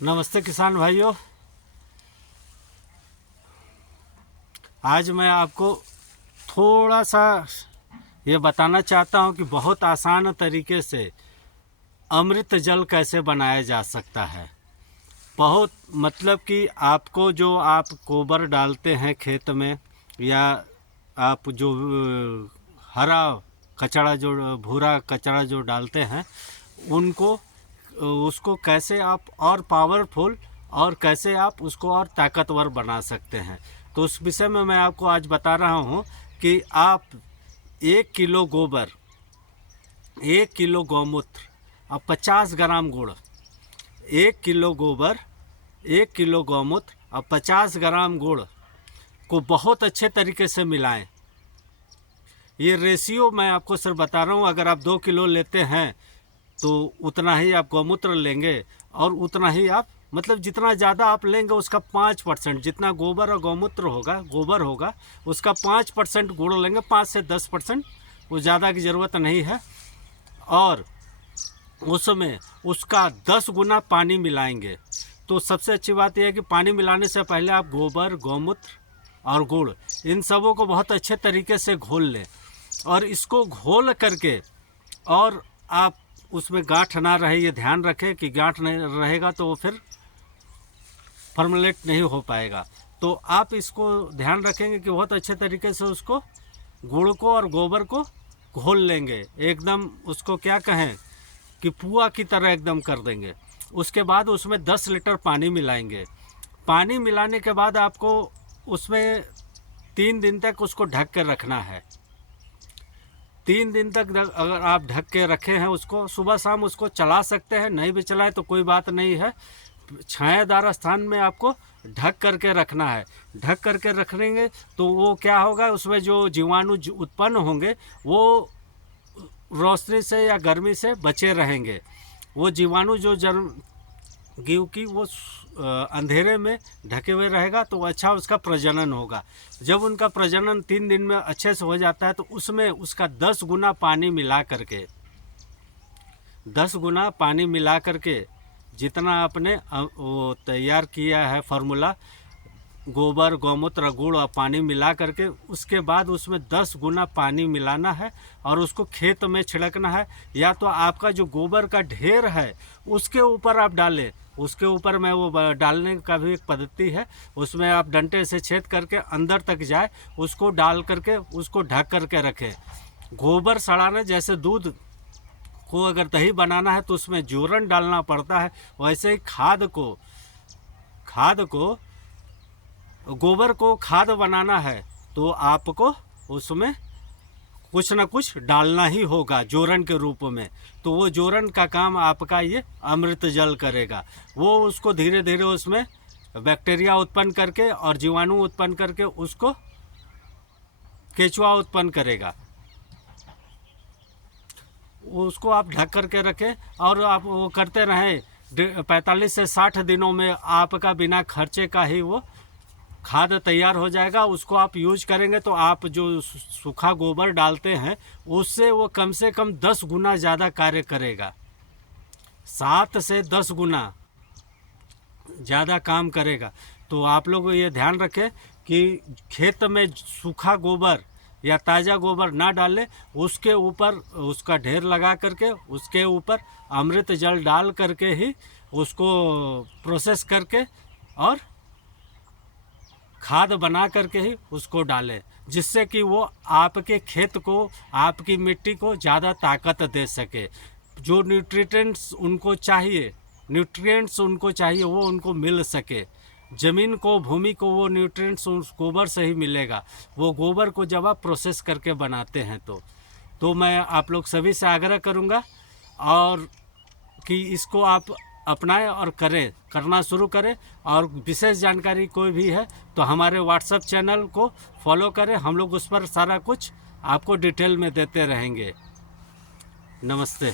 नमस्ते किसान भाइयों। आज मैं आपको थोड़ा सा ये बताना चाहता हूँ कि बहुत आसान तरीके से अमृत जल कैसे बनाया जा सकता है। बहुत मतलब कि आपको जो आप गोबर डालते हैं खेत में, या आप जो हरा कचरा जो भूरा कचरा जो डालते हैं उनको उसको कैसे आप और पावरफुल और कैसे आप उसको और ताकतवर बना सकते हैं, तो उस विषय में मैं आपको आज बता रहा हूँ कि आप 1 किलो गोबर, 1 किलो गौमूत्र और 50 ग्राम गुड़, 1 किलो गोबर, 1 किलो गौमूत्र और 50 ग्राम गुड़ को बहुत अच्छे तरीके से मिलाएं। ये रेशियो मैं आपको सर बता रहा हूँ। अगर आप 2 किलो लेते हैं तो उतना ही आप गौमूत्र लेंगे और उतना ही आप मतलब जितना ज़्यादा आप लेंगे उसका 5%, जितना गोबर और गौमूत्र होगा, गोबर होगा उसका 5% गुड़ लेंगे, 5 से 10%, वो ज़्यादा की ज़रूरत नहीं है। और उसमें उसका 10 गुना पानी मिलाएंगे। तो सबसे अच्छी बात यह है कि पानी मिलाने से पहले आप गोबर, गौमूत्र और गुड़ इन सबों को बहुत अच्छे तरीके से घोल लें। और इसको घोल करके और आप उसमें गांठ ना रहे, ये ध्यान रखें कि गांठ नहीं रहेगा तो वो फिर फर्मेलेट नहीं हो पाएगा। तो आप इसको ध्यान रखेंगे कि बहुत अच्छे तरीके से उसको गुड़ को और गोबर को घोल लेंगे, एकदम उसको क्या कहें कि पुआ की तरह एकदम कर देंगे। उसके बाद उसमें 10 लीटर पानी मिलाएंगे। पानी मिलाने के बाद आपको उसमें 3 दिन तक उसको ढक कर रखना है। 3 दिन तक अगर आप ढक के रखे हैं उसको, सुबह शाम उसको चला सकते हैं, नहीं भी चलाएं तो कोई बात नहीं है। छायादार स्थान में आपको ढक करके रखना है। ढक करके रखेंगे तो वो क्या होगा, उसमें जो जीवाणु उत्पन्न होंगे वो रोशनी से या गर्मी से बचे रहेंगे। वो जीवाणु जो क्योंकि वो अंधेरे में ढके हुए रहेगा तो अच्छा उसका प्रजनन होगा। जब उनका प्रजनन 3 दिन में अच्छे से हो जाता है तो उसमें उसका 10 गुना पानी मिला करके, 10 गुना पानी मिला करके जितना आपने वो तैयार किया है फार्मूला, गोबर, गौमूत्र, गुड़ और पानी मिला करके, उसके बाद उसमें 10 गुना पानी मिलाना है और उसको खेत में छिड़कना है। या तो आपका जो गोबर का ढेर है उसके ऊपर आप डालें, उसके ऊपर में वो डालने का भी एक पद्धति है, उसमें आप डंडे से छेद करके अंदर तक जाए उसको डाल करके उसको ढक करके रखें। गोबर सड़ाना, जैसे दूध को अगर दही बनाना है तो उसमें जोरन डालना पड़ता है, वैसे ही खाद को गोबर को खाद बनाना है तो आपको उसमें कुछ न कुछ डालना ही होगा जोरन के रूप में। तो वो जोरन का काम आपका ये अमृत जल करेगा। वो उसको धीरे धीरे उसमें बैक्टीरिया उत्पन्न करके और जीवाणु उत्पन्न करके उसको केचुआ उत्पन्न करेगा। उसको आप ढक करके रखें और आप वो करते रहें। 45 से 60 दिनों में आपका बिना खर्चे का ही वो खाद तैयार हो जाएगा। उसको आप यूज करेंगे तो आप जो सूखा गोबर डालते हैं उससे वो कम से कम 10 गुना ज़्यादा कार्य करेगा, 7 से 10 गुना ज़्यादा काम करेगा। तो आप लोग ये ध्यान रखें कि खेत में सूखा गोबर या ताज़ा गोबर ना डालें, उसके ऊपर उसका ढेर लगा करके उसके ऊपर अमृत जल डाल करके ही उसको प्रोसेस करके और खाद बना करके ही उसको डालें, जिससे कि वो आपके खेत को, आपकी मिट्टी को ज़्यादा ताकत दे सके। जो न्यूट्रिएंट्स उनको चाहिए वो उनको मिल सके। ज़मीन को, भूमि को वो न्यूट्रिएंट्स उस गोबर से ही मिलेगा। वो गोबर को जब आप प्रोसेस करके बनाते हैं तो मैं आप लोग सभी से आग्रह करूँगा और कि इसको आप अपनाएं और करना शुरू करें। और विशेष जानकारी कोई भी है तो हमारे व्हाट्सएप चैनल को फॉलो करें, हम लोग उस पर सारा कुछ आपको डिटेल में देते रहेंगे। नमस्ते।